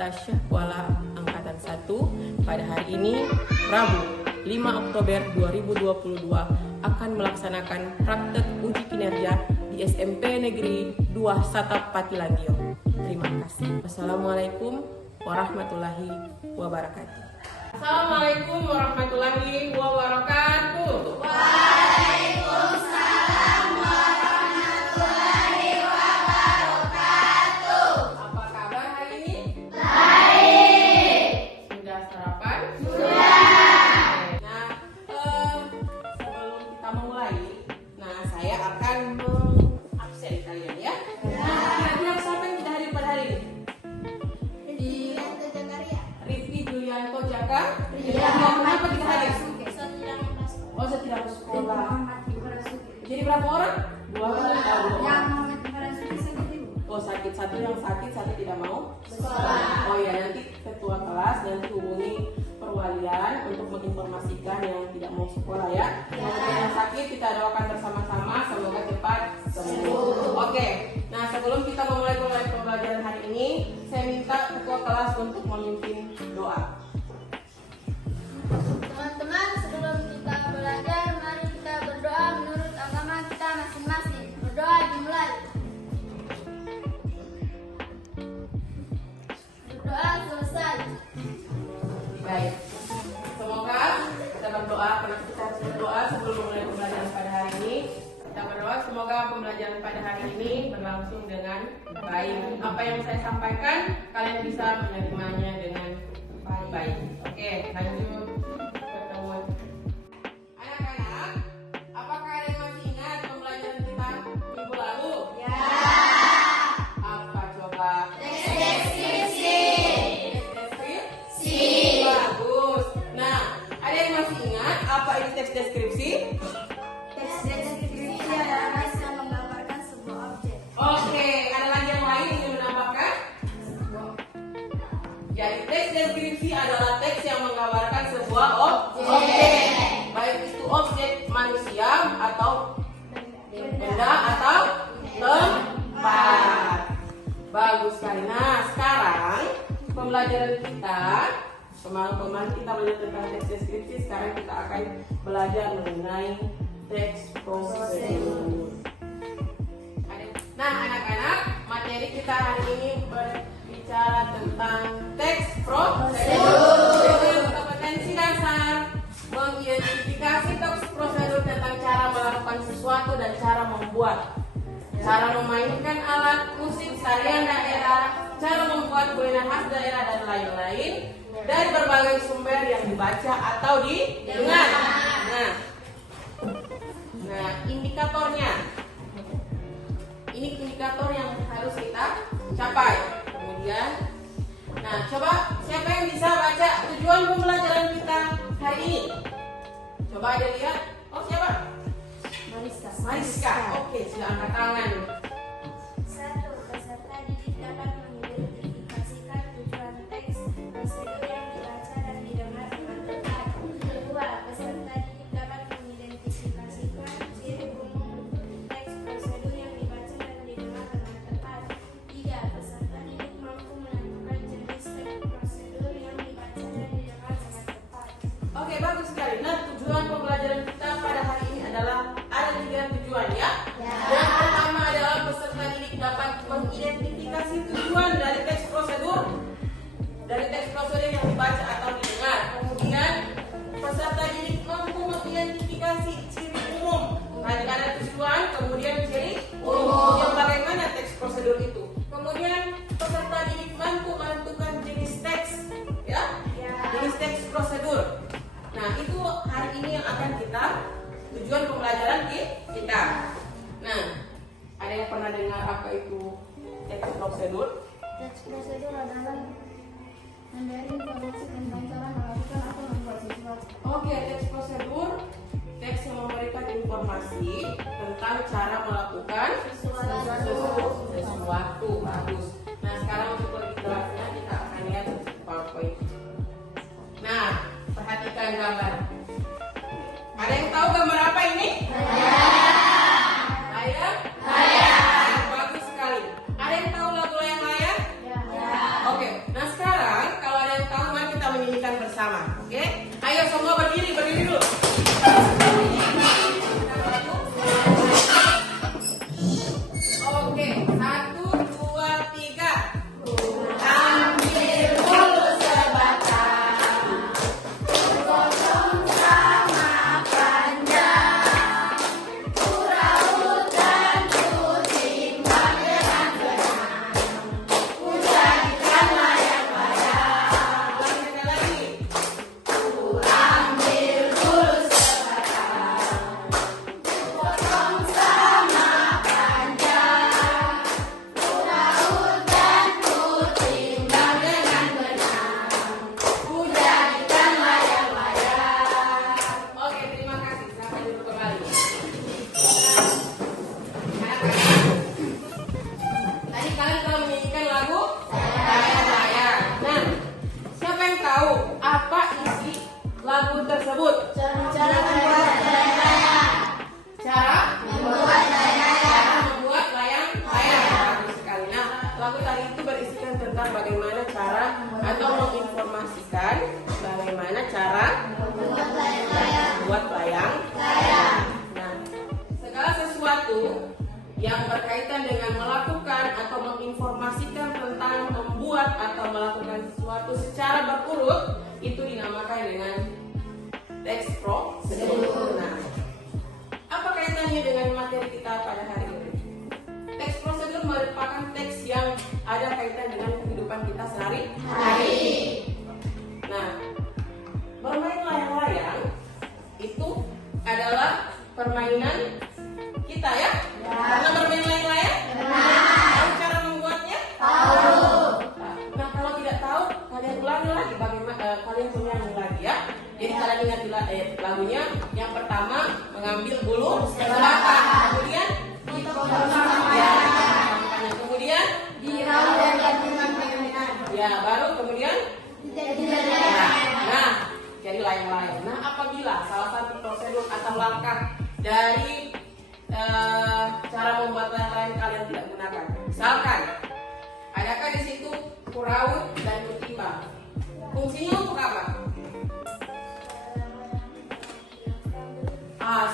Tasya Kuala Angkatan 1 pada hari ini, Rabu 5 Oktober 2022 akan melaksanakan praktek uji kinerja di SMP Negeri 2 Satap Patilanggio. Terima kasih. Wassalamualaikum warahmatullahi wabarakatuh. Assalamualaikum warahmatullahi wabarakatuh. Waalaikumsalam warahmatullahi wabarakatuh. Apa kabar hari ini? Baik. Sudah sarapan? Sudah. Nah, sebelum kita memulai, saya akan mengabsen kalian ya. Kira-kira siapa yang kita hadir pada hari ini? Julianto Jakaria. Rifki Julianto Jaka. Iya. Kenapa kita hadir? Sedang kelas. Oh, saya tidak ke sekolah. Jadi berapa orang? 2 orang. Yang Muhammad Farasuki sakit ibu. Oh, sakit satu, yang sakit satu tidak mau Sekolah. Oh ya, nanti ketua kelas nanti hubungi perwalian untuk menginformasikan yang tidak mau sekolah ya. Kemudian yang sakit kita doakan bersama-sama semoga cepat sembuh. Oke. Nah, sebelum kita memulai pembelajaran hari ini, saya minta ketua kelas untuk memimpin doa. Teman-teman, sebelum kita belajar, mari kita berdoa menurut agama kita masing-masing. Berdoa dimulai. Berdoa selesai. Baik. Semoga kita berdoa, karena kita harus berdoa sebelum memulai pembelajaran pada hari ini. Kita berdoa semoga pembelajaran pada hari ini berlangsung dengan baik. Apa yang saya sampaikan kalian bisa menerimanya dengan baik. Oke, lanjut pertemuan. Anak-anak, apakah ada yang masih ingat pembelajaran kita minggu lalu? Ya. Apa coba? Deskripsi. Deskripsi? Bagus. Nah, ada yang masih ingat apa itu teks deskripsi? Deskripsi adalah yang menggambarkan sebuah objek. Oke, ada lagi yang lain ingin menambahkan? Jadi teks deskripsi adalah teks yang menggambarkan sebuah objek. Baik itu objek manusia atau benda atau tempat. Bagus sekali. Nah, sekarang pembelajaran kita kemarin kita belajar tentang teks deskripsi. Sekarang kita akan belajar mengenai teks prosedur. Nah, anak-anak, materi kita hari ini berbicara tentang teks prosedur. Kompetensi dasar mengidentifikasi teks prosedur tentang cara melakukan sesuatu dan cara membuat, cara memainkan alat musik tarian daerah, cara membuat kuliner khas daerah dan lain-lain dari berbagai sumber yang dibaca atau didengar. Nah, indikatornya. Ini indikator yang harus kita capai. Kemudian, nah coba siapa yang bisa baca tujuan pembelajaran kita hari ini? Coba ada lihat. Oh, siapa? Mariska. Oke, sudah angkat tangan. 1. Peserta didik dapat mengidentifikasikan tujuan teks prosedur yang dibaca dan didengar dengan tepat. 2. Peserta didik dapat mengidentifikasikan ciri umum teks prosedur yang dibaca dan didengar dengan tepat. 3. Peserta didik mampu menentukan jenis teks prosedur yang dibaca dan didengar dengan tepat. Oke, bagus sekali. Nah, tujuan pembelajaran kita pada hari ini adalah ada 3 tujuan ya. Yang pertama adalah peserta didik dapat mengidentifikasi tujuan dari teks prosedur yang dibaca atau didengar. Kemudian peserta didik mampu mengidentifikasi ciri umum. Ada tujuan, kemudian ciri umum yang bagaimana teks prosedur itu. Kemudian peserta didik mampu menentukan jenis teks ya. Jenis teks prosedur. Nah, itu hari ini yang akan kita tujuan pembelajaran kita. Nah, ada yang pernah dengar apa itu teks prosedur? Teks prosedur adalah memberi informasi tentang cara melakukan atau membuat sesuatu. Oke, teks prosedur, teks yang memberikan informasi tentang cara melakukan sesuatu. Bagus. Nah, sekarang untuk lebih jelasnya kita akan lihat PowerPoint. Nah, perhatikan gambar. Ada yang tahu gambar apa ini? Layar? Bagus sekali. Ada yang tahu lagu layang-layang? Ya. Oke. Nah, sekarang tersebut? Cara membuat layang-layang. Cara Membuat layang-layang. membuat layang-layang. Bagus sekali. Nah, lagu tadi itu berisikan tentang bagaimana cara atau menginformasikan bagaimana cara Membuat layang-layang. membuat layang. Nah, segala sesuatu yang berkaitan dengan melakukan atau menginformasikan tentang membuat atau melakukan sesuatu secara berurut itu dinamakan dengan teks prosedur. Nah, apa kaitannya dengan materi kita pada hari ini? Teks prosedur merupakan teks yang ada kaitan dengan kehidupan kita sehari-hari. Nah, bermain layang-layang itu adalah permainan kita ya? Karena bermain layang-layang? Tahu cara membuatnya? Nah, kalau tidak tahu, kalian ulangi lagi bagaimana kalian menyanyi lagi ya. Jadi kalian ingat lagunya. Yang pertama mengambil bulu kelapa, kemudian ya, kemudian Diraup dan gabungan permainan. ya baru kemudian nah jadi layang-layang. Nah, apabila salah satu prosedur atau langkah dari cara membuat layang-layang kalian tidak gunakan, misalkan adakah di situ kuraut dan kutimbang, fungsinya untuk apa?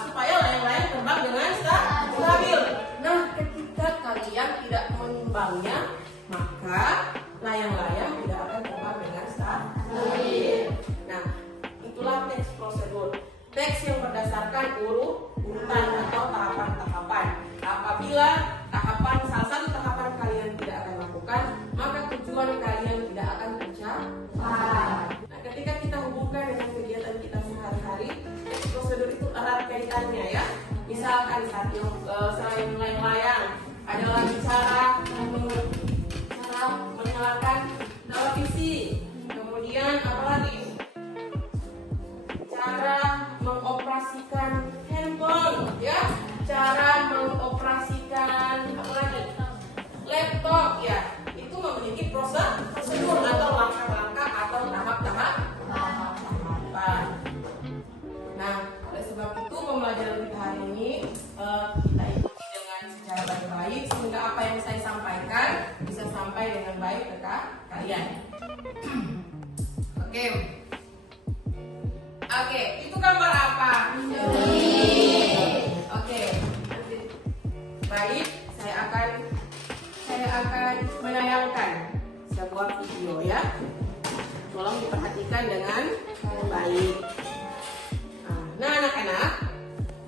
Supaya layang-layang terbang dengan stabil. Nah, ketika kalian tidak menimbangnya, maka layang-layang tidak akan terbang dengan stabil. Nah, itulah teks prosedur. Teks yang berdasarkan urutan atau tahapan-tahapan. Apabila salah satu tahapan kalian tidak akan lakukan, maka tujuan kalian tidak akan tercapai. Nah, ketika kita hubungkan dengan kegiatan kita sehari-hari, teks prosedur itu erat kaitannya ya. Misalkan selain layang-layang, ada lagi cara menyalakan televisi. Kemudian apa lagi? Cara mengoperasikan handphone ya. Cara mengoperasikan apa lagi? Laptop ya. Itu memiliki prosedur atau langkah-langkah atau tahap-tahapan. Nah, oleh sebab itu pembelajaran kita hari ini kita ikuti dengan secara baik-baik sehingga apa yang saya sampaikan bisa sampai dengan baik ke kalian. Oke, itu gambar apa? Oke, baik, saya akan menayangkan sebuah video ya. Tolong diperhatikan dengan baik. Nah, anak-anak,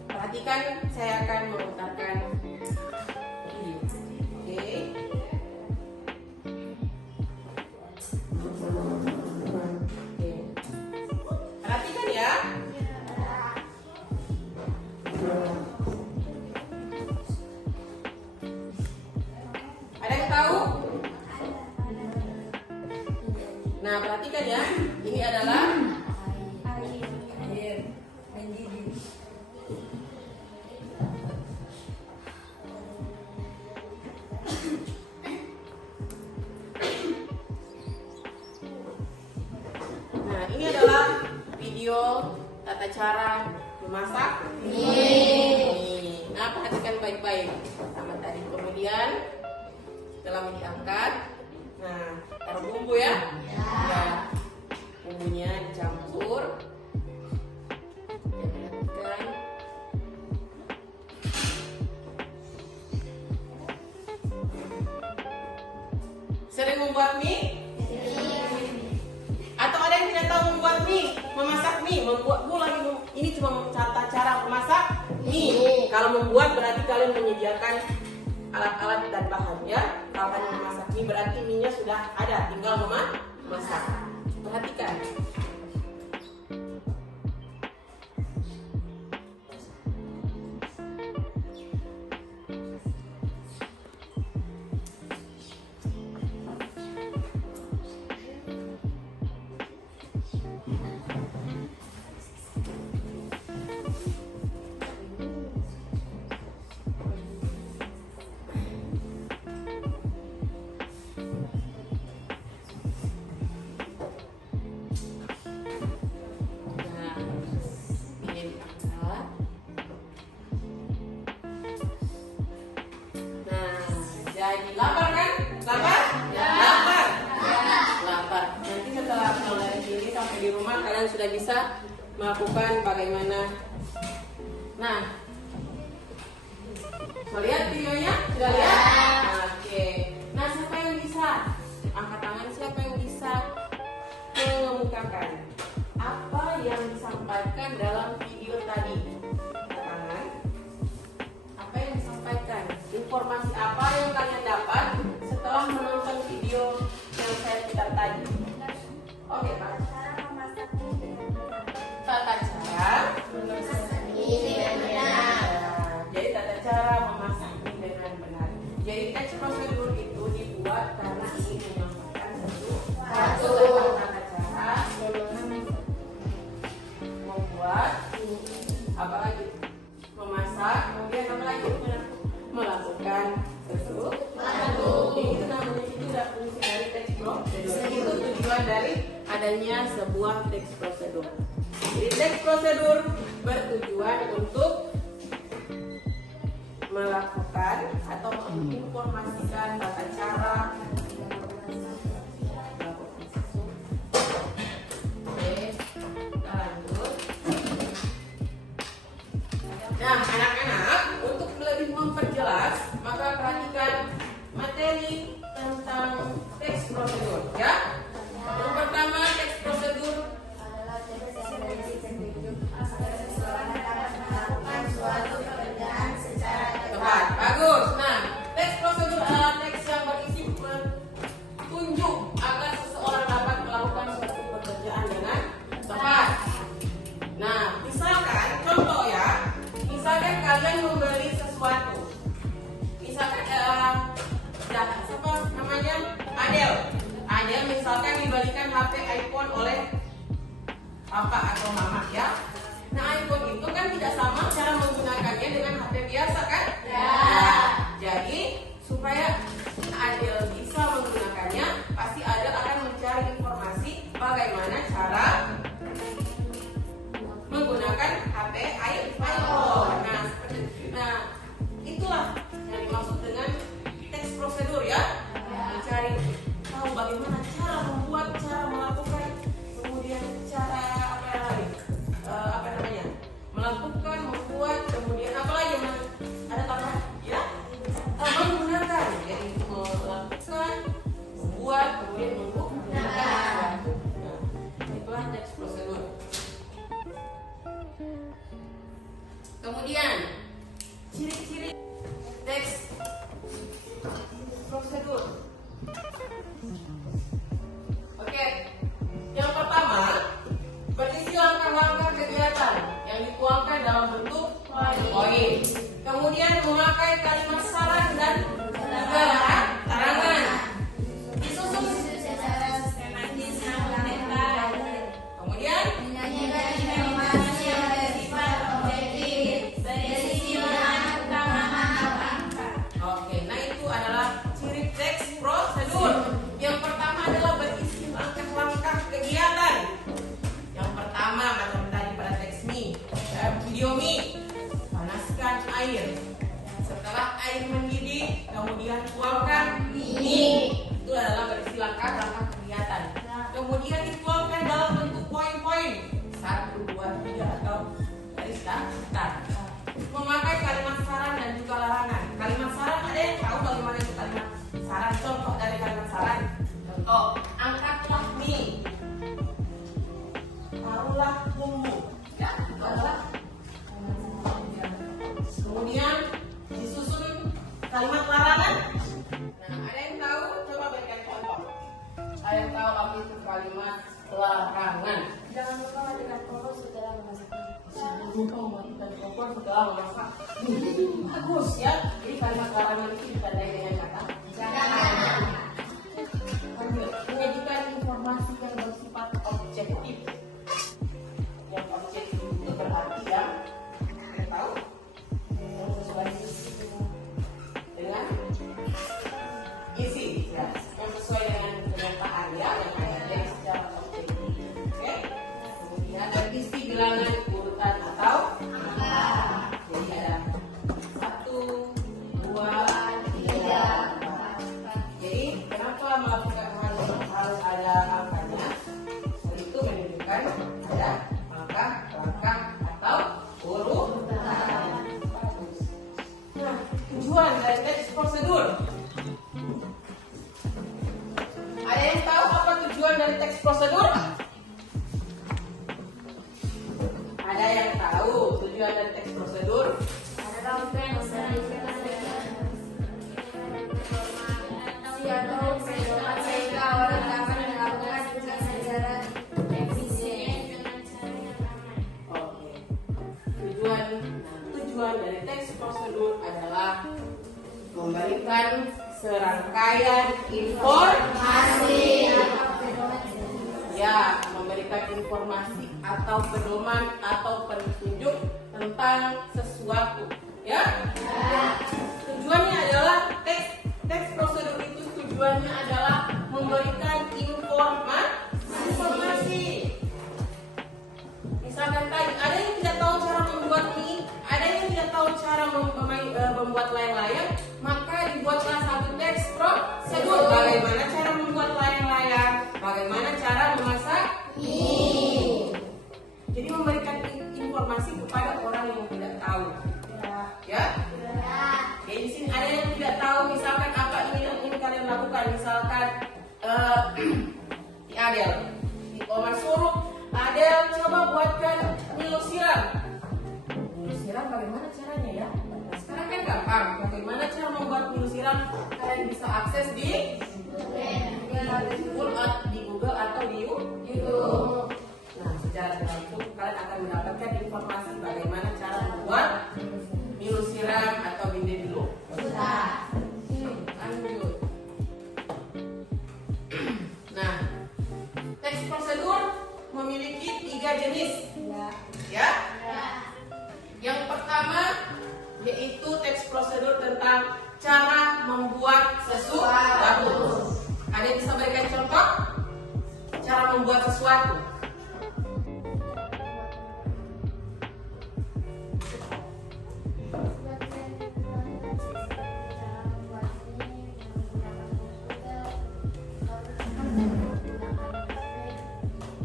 perhatikan, saya akan memutarkan video. Oke. Perhatikan ya. Ada yang tahu? Nah, perhatikan ya. Ini adalah air mendidih. Nah, ini adalah video tata cara memasak. Nah, perhatikan baik-baik. Pertama tadi, kemudian setelah diangkat, nah taruh bumbu ya. Ya, bumbunya dicampur. Perhatikan. Sering membuat mie? Atau ada yang tidak tahu membuat mie, memasak mie, membuat lagi. Ini cuma tata cara memasak mie. Kalau membuat berarti kalian menyediakan alat-alat dan bahan ya. Kalau hanya memasak mie berarti mie-nya sudah ada, tinggal memasak. Perhatikan. Jadi lapar kan? Lapar? Lapar. Lapar. Nanti setelah mulai sini sampai di rumah kalian sudah bisa melakukan bagaimana. Nah, mau lihat videonya? Sudah lihat? Oke. Nah, siapa yang bisa? Angkat tangan siapa yang bisa mengemukakan apa yang disampaikan dalam video tadi. Angkat tangan. Apa yang disampaikan? Informasi apa yang kalian dapat setelah menonton video yang saya putar tadi? Oke, Pak. Cara memasak mie dengan benar. Tata cara Memasak mie dengan benar. Jadi tata cara memasak mie dengan benar. Jadi teks prosedur itu dibuat karena ingin menyampaikan satu tata cara membuat apa lagi? Memasak, kemudian apa lagi? Melakukan sesuatu. Jadi itu namanya itu sudah fungsi dari teks prosedur. Itu tujuan dari adanya sebuah teks prosedur. Jadi teks prosedur bertujuan untuk melakukan atau menginformasikan tata cara melakukan sesuatu. Oke, kita lanjut. Nah, anak-anak, untuk lebih memperjelas, maka perhatikan materi tentang teks prosedur, ya. Yang pertama, teks prosedur Adalah teks yang berisi petunjuk agar seseorang dapat melakukan suatu pekerjaan secara tepat. Bagus. Nah, teks prosedur adalah teks yang berisi petunjuk agar seseorang dapat melakukan suatu pekerjaan dengan tepat. Nah, misalkan contoh ya, misalkan kalian membeli sesuatu. Misalkan siapa namanya? Adel. Adel misalkan dibelikan HP iPhone oleh papa atau mama, ya. Nah, iPhone itu kan tidak sama cara menggunakannya dengan HP biasa kan? Ya. Nah, jadi supaya Adel bisa menggunakannya, pasti Adel akan mencari informasi bagaimana cara menggunakan HP iPhone. Nah, itulah yang dimaksud dengan teks prosedur, ya. Mencari tahu bagaimana cara membuat, cara melakukan, kemudian cara apa namanya? Melakukan, membuat, kemudian apa lagi? Ada tambahan, ya? Menggunakan, jadi melakukan, membuat, kemudian menggunakan. Nah, itulah teks prosedur. Kemudian ciri-ciri teks prosedur. Oke, yang pertama berisi langkah-langkah kegiatan yang dituangkan dalam bentuk poin. Kemudian memakai kalimat saran dan juga larangan. Disusun secara sistematis yang fundamental. kemudian Menyajikan informasi yang bersifat objektif, berisi bahan utama angka. oke, nah itu adalah ciri teks prosedur. Yang pertama adalah berisi langkah-langkah kegiatan. Yang pertama macam tadi pada teks mie, video mie, panaskan air. Setelah air mendidih, kemudian tuangkan mie. Itu adalah berisi langkah-langkah kegiatan. Kemudian dituangkan dalam bentuk poin-poin 1, 2, 3 atau garis datar. Memakai kalimat saran dan juga larangan. Kalimat saran ada yang tahu bagaimana itu kalimat saran? Contoh dari kalimat saran. Contoh, angkatlah mie, taruhlah bumbu. Ya, itu adalah. Kemudian disusun kalimat larangan. Nah, ada yang tahu? Coba berikan contoh. Ada yang tahu apa itu kalimat larangan? Jangan lupa matikan kompor setelah memasak. Jangan lupa mematikan kompor setelah memasak. Bagus, ya. Jadi kalimat larangan itu ditandai dengan kata jangan. Menyajikan informasi yang bersifat objektif. Yang objektif itu berarti yang tahu, yang sesuai dengan isi, ya, yang sesuai dengan kenyataan, ya, yang ada dari secara objektif. Oke. Kemudian berisi bilangan urutan atau angka. Jadi ada 1, 2, 3, kan ada langkah-langkah atau urutan. Bagus. Nah, tujuan dari teks prosedur. Ada yang tahu apa tujuan dari teks prosedur? Ada yang tahu tujuan dari teks prosedur? atau pedoman sehingga orang dapat melakukan tugas secara efisien. Oke. Tujuan dari teks prosedur adalah memberikan serangkaian informasi. Ya, memberikan informasi atau pedoman atau petunjuk tentang sesuatu. Ya. Tujuannya adalah teks prosedur itu tujuannya adalah memberikan informasi. Misalkan tadi ada yang tidak tahu cara membuat mie, ada yang tidak tahu cara membuat layang-layang, maka dibuatlah satu teks prosedur. Bagaimana cara membuat layang-layang, bagaimana cara memasak mie. Jadi memberikan informasi kepada orang yang tidak tahu. Ya. Jadi di sini ada yang tidak tahu, misalkan apa ini kalian lakukan, misalkan di Adel, di Omar suruh Adel coba buatkan mie siram. Mie siram bagaimana caranya ya? Nah, sekarang kan gampang. Bagaimana cara membuat mie siram? Kalian bisa akses di Google atau di YouTube. Nah, secara dengan itu kalian akan mendapatkan informasi bagaimana cara membuat mie siram atau binde dulu. Lanjut. Nah, teks prosedur memiliki 3 jenis. Ya. Yang pertama yaitu teks prosedur tentang cara membuat sesuatu. Ada yang bisa berikan contoh cara membuat sesuatu?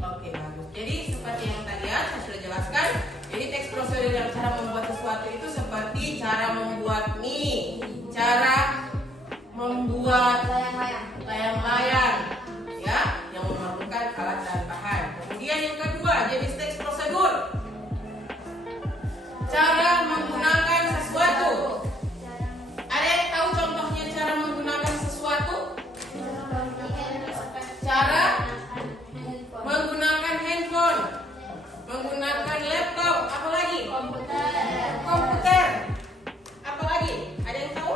Oke, bagus. Jadi seperti yang tadi ya saya sudah jelaskan. Jadi teks prosedur yang cara membuat sesuatu itu seperti cara membuat mie, cara membuat layang-layang, ya, yang memerlukan alat dan bahan. Kemudian yang kedua, jenis teks prosedur, cara menggunakan sesuatu. Ada yang tahu contohnya cara menggunakan sesuatu? Cara menggunakan handphone, menggunakan laptop, apa lagi? Komputer. Apa lagi? Ada yang tahu?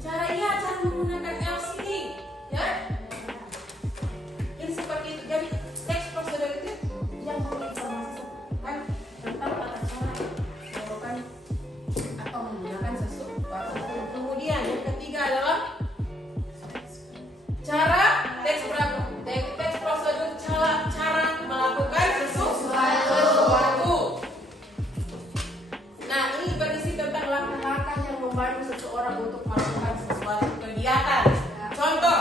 Cara menggunakan LCD, ya? Jadi seperti itu. Jadi teks prosedur itu yang menginformasikan tentang tata cara melakukan atau menggunakan sesuatu. Kemudian yang ketiga adalah cara teks prosedur cara melakukan sesuatu. Nah, ini berisi tentang langkah-langkah yang membantu seseorang untuk melakukan sesuatu kegiatan. Contoh,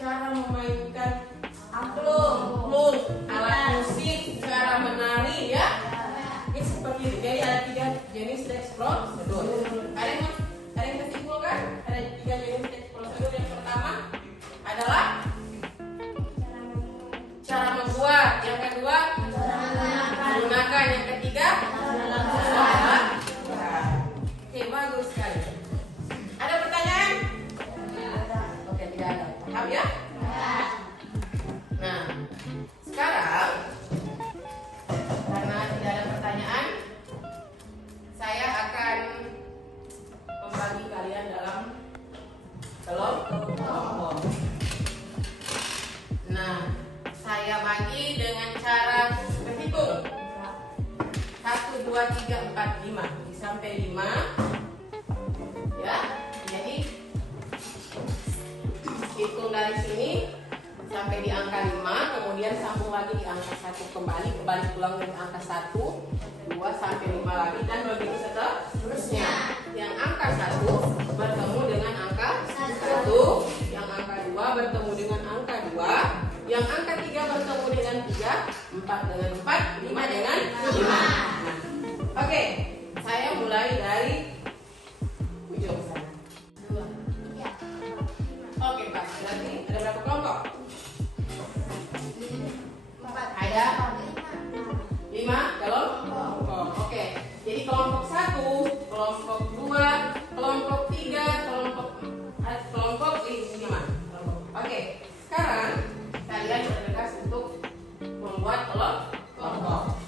cara memainkan angklung, alat musik, cara menari, ya. Ini seperti itu. Jadi ada 3 jenis teks prosedur. Ada yang kesimpulkan? Ada 3 jenis teks prosedur. Yang pertama adalah cara membuat, yang kedua menggunakan, yang ketiga Oke, bagus sekali. Ada pertanyaan? Oke, tidak ada. Paham ya? Nah, sekarang karena tidak ada pertanyaan, saya akan membagi kalian dalam kelompok. Nah, saya bagi dengan cara berhitung. 1, 2, 3, 4, 5 sampai 5. Ya, jadi hitung dari sini sampai di angka 5, kemudian sambung lagi di angka 1 kembali pulang dari angka 1, 2 sampai 5 lagi dan begitu seterusnya. Yang angka 1 bertemu dengan angka 1, yang angka 2 bertemu dengan angka Yang angka 3 bertemu dengan 3, 4 dengan 4, 5 dengan 5. Nah, oke, saya mulai dari ujung sana. 2. Oke, Pak. Berarti ada berapa kelompok? 4. Ada 5 kelompok. Oke. Jadi kelompok 1, kelompok 2, kelompok 3, kelompok 5. Oke. Sekarang kalian bergegas untuk membuat kelompok.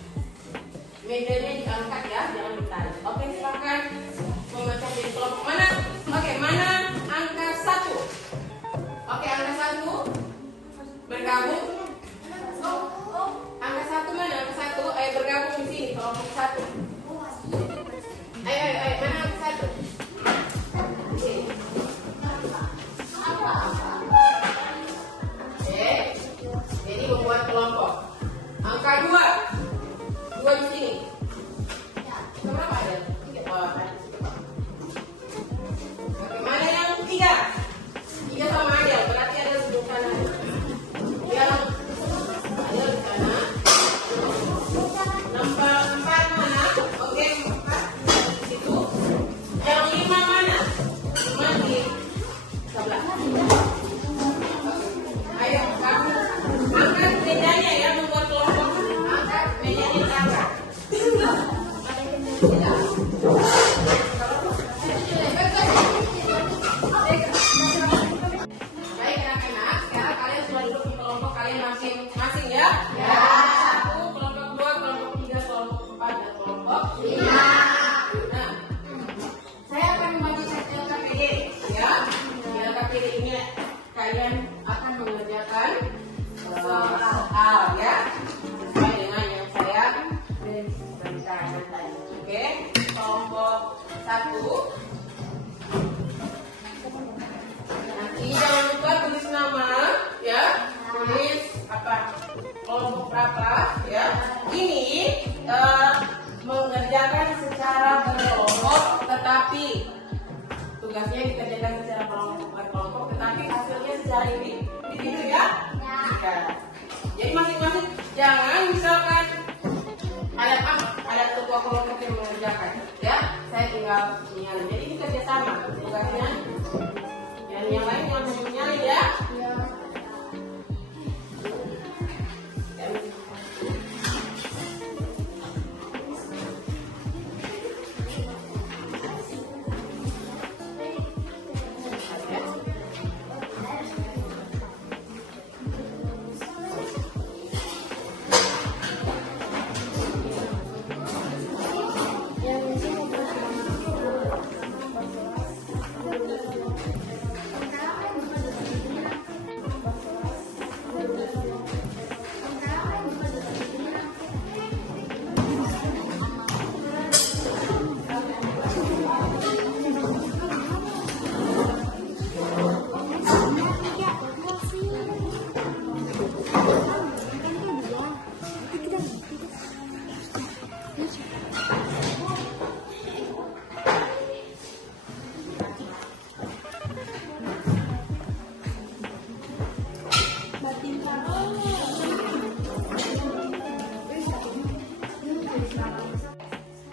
Mejanya diangkat ya, jangan ditarik. Oke, silakan memecah jadi kelompok mana? Oke, mana angka 1? Oke, angka 1 bergabung. Angka 1 mana? Angka 1, ayo bergabung di sini kelompok 1. Ayo, mana angka 1? Di sini. Oke, jadi membuat kelompok. Angka 2 di sini. Berapa ada? 3. Oh, ada. Oke, mana yang 3? 3 sama aja, berarti ada sebelah kanan. Yang ada di sana. Nomor 4 mana? Oke, 4 di situ. Yang 5 mana? 5 di sebelah. Ayo, kamu angkat mejanya ya, membuat kelompok. Angkat mejanya, diangkat. Baik anak-anak, sekarang kalian sudah duduk di kelompok kalian masing-masing ya. Kelompok 1, kelompok 2, kelompok 3, kelompok 4, dan kelompok 5. Nah, saya akan membagi sesi LKPD ya. Di LKPD ini kalian akan mengerjakan soal ya, sesuai dengan yang saya berikan tadi. Oke, kelompok 1. Nanti jangan lupa tulis nama ya, tulis apa kelompok berapa ya. Ini mengerjakan secara berkelompok, tetapi tugasnya dikerjakan secara berkelompok, tetapi hasilnya secara individu ya. Jadi masing-masing jangan misalkan ada ketua kelompok yang mengerjakan ya, saya tinggal menyalin. Jadi ini kerjasama tugasnya. Dan yang lain jangan hanya menyalin ya.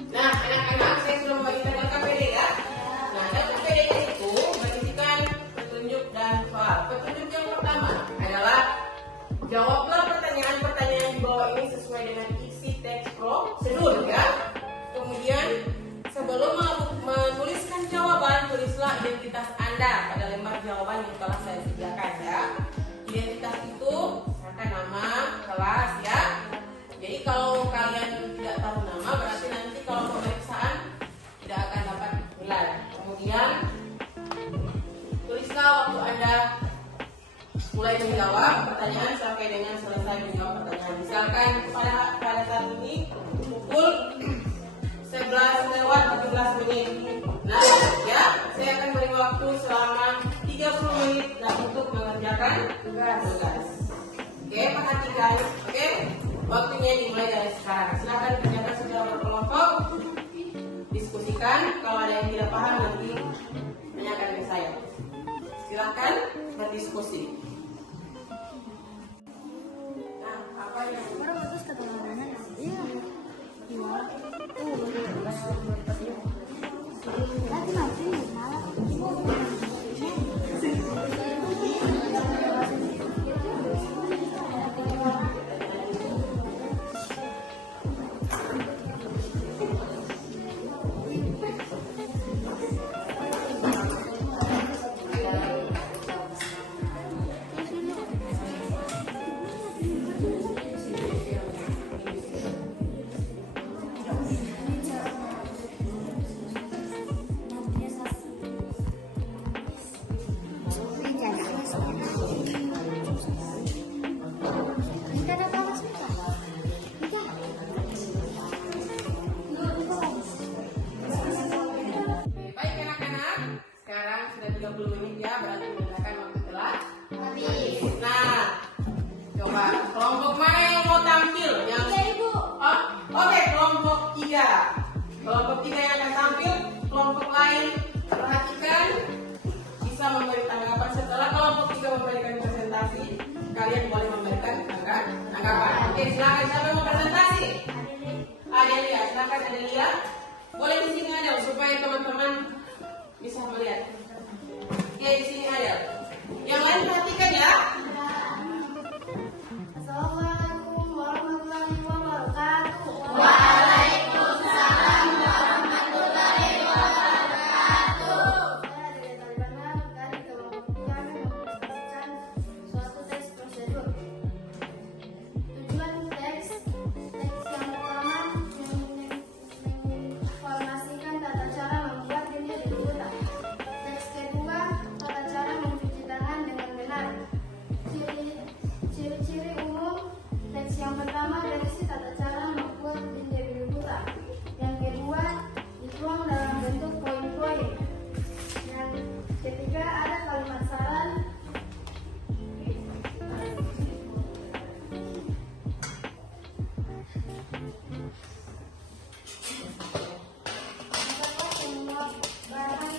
Nah, anak-anak, saya sudah membagikan LKPD ya. Nah, LKPD itu berisikan petunjuk dan soal. Petunjuk yang pertama adalah jawablah pertanyaan-pertanyaan di bawah ini sesuai dengan isi teks prosedur ya. Kemudian sebelum menuliskan jawaban, tulislah identitas Anda pada lembar jawaban yang telah saya sediakan ya. Identitas itu misalkan nama, kelas ya. Jadi kalau kalian tidak tahu nama, berarti nanti kalau pemeriksaan tidak akan dapat nilai. Kemudian tulislah waktu Anda mulai menjawab pertanyaan sampai dengan selesai menjawab pertanyaan. Misalkan pada saat ini pukul 11:17 menit. Nah, ya, saya akan beri waktu selama 30 menit dan untuk mengerjakan tugas. Oke, perhatikan. Oke, waktunya dimulai dari sekarang. Silakan kerjakan secara berkelompok. Diskusikan. Kalau ada yang tidak paham nanti tanyakan ke saya. Silakan berdiskusi. Silakan, siapa yang mau presentasi? Adelia. Adelia, silakan Adelia. Boleh di sini Adel supaya teman-teman bisa melihat. Ya di sini Adel. Yang lain perhatikan ya. Assalamualaikum warahmatullahi wabarakatuh. Waalaikumsalam warahmatullahi wabarakatuh. Saya dari Taliban dari kelompok kami mempresentasikan suatu teks prosedur. Tujuan teks yang pertama menginformasikan tata cara membuat dinding di liputan. Teks kedua, tata cara mencuci tangan dengan benar. Ciri-ciri umum teks yang pertama berisi tata cara membuat dinding di liputan. Yang kedua, dituang dalam bentuk poin-poin. Yang ketiga, ada kalimat saran. Beserta semua barang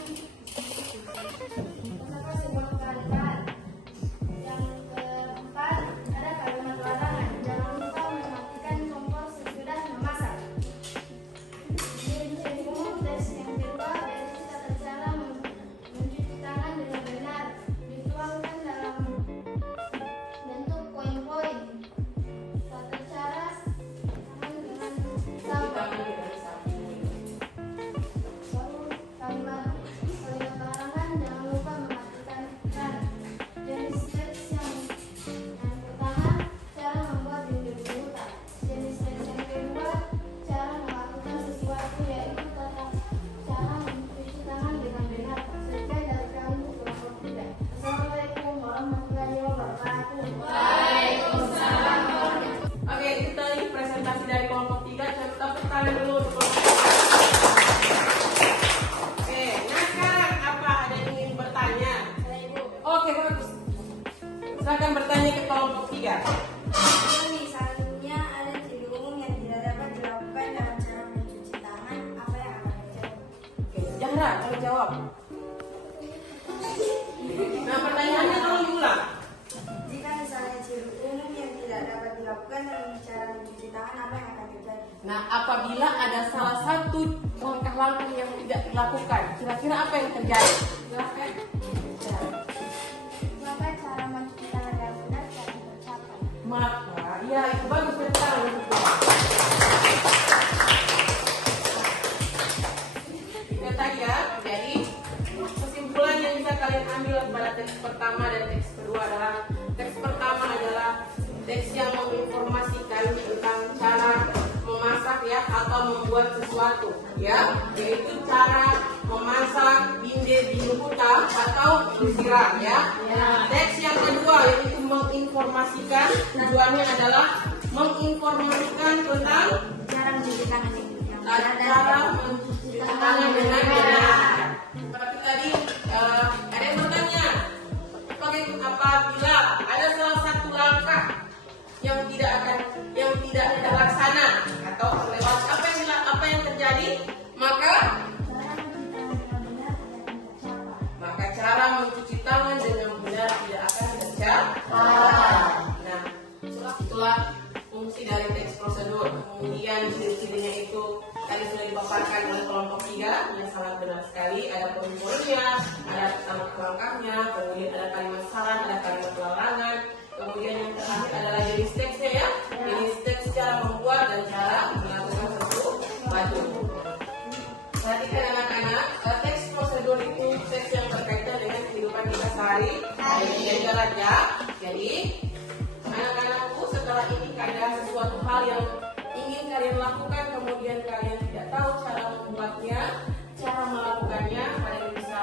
beserta semua penghargaan. Yang keempat, ada kalimat larangan. Jangan lupa mematikan kompor sesudah memasak. Ciri-ciri umum teks yang kedua berisi tata cara mencuci tangan dengan benar. Dituangkan dalam bentuk poin-poin. Tata cara tangan dengan sabar. Lalu kalimat larangan, jangan lupa mematikan kan. Jenis teks yang pertama, cara membuat dinding liputan. Jenis teks yang kedua, cara melakukan sesuatu, yaitu tata cara mencuci tangan dengan benar. Sekian dari kami kelompok 3. Assalamualaikum warahmatullahi wabarakatuh. Waalaikumsalam. Oke, itu tadi presentasi dari kelompok 3. Saya tepuk tangan dulu untuk kelompok 3. Oke, nah sekarang apa ada yang ingin bertanya? Oke, bagus. Silakan bertanya ke kelompok 3. Misalnya ada ciri umum yang tidak dapat dilakukan dalam cara mencuci tangan, apa yang akan terjadi? Oke, Zahra, tolong jawab. Nah, pertanyaannya tolong diulang. Jika misalnya ciri umum yang tidak dapat dilakukan dalam cara mencuci tangan, apa yang akan terjadi? Nah, apabila ada salah satu langkah-langkah yang tidak dilakukan, kira-kira apa yang terjadi? Silakan. Maka cara mencuci tangan yang benar akan tercapai. Maka, ya itu bagus betul untuk itu tadi ya. Jadi kesimpulan yang bisa kalian ambil pada teks pertama dan teks kedua adalah teks pertama adalah teks yang menginformasikan tentang cara memasak ya atau membuat sesuatu ya, yaitu cara memasak dinde di liputan atau disiram ya. Teks yang kedua yaitu menginformasikan, tujuannya adalah menginformasikan tentang Cara mencuci tangan yang benar cara mencuci tangan dengan benar. Seperti tadi ada yang bertanya, apabila ada salah satu langkah yang tidak terlaksana atau terlewat, apa yang terjadi? Maka cara mencuci tangan dengan benar tidak akan tercapai. Nah, itulah fungsi dari teks prosedur. Kemudian ciri-cirinya itu tadi sudah dipaparkan oleh kelompok 3 yang sangat benar sekali. Ada poin-poinnya, ada langkah-langkahnya, kemudian ada kalimat saran, ada kalimat larangan. Kemudian yang terakhir adalah jenis teksnya ya. Jenis teks cara membuat dan cara melakukan sesuatu. Perhatikan anak-anak, teks prosedur itu teks yang berkaitan dengan kehidupan kita sehari-hari. Jadi anak-anakku, setelah ini ada sesuatu hal yang ingin kalian lakukan, kemudian kalian tidak tahu cara membuatnya, cara melakukannya, kalian bisa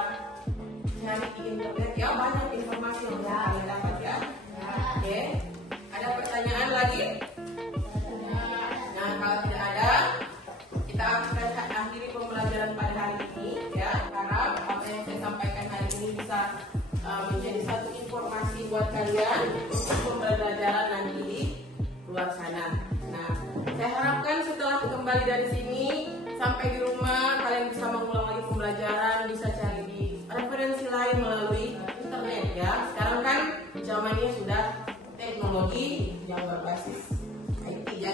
cari di internet ya, banyak informasi yang bisa kalian dapat ya. Oke, ada pertanyaan lagi? Nah, kalau tidak ada, kita akan akhiri pembelajaran pada hari ini ya. Harap apa yang saya sampaikan hari ini bisa menjadi satu informasi buat kalian untuk pembelajaran nanti di luar sana. Nah, saya harapkan setelah kembali dari sini sampai di rumah kalian bisa mengulang lagi pembelajaran, bisa cari di referensi lain melalui internet ya. Sekarang kan zamannya sudah teknologi yang berbasis IT ya.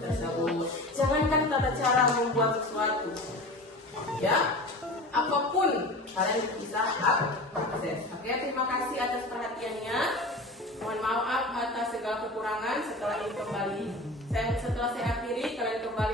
tersebut. Jangankan tata cara membuat sesuatu, ya, apapun kalian bisa akses. Oke, terima kasih atas perhatiannya. Mohon maaf atas segala kekurangan. Setelah saya akhiri, kalian kembali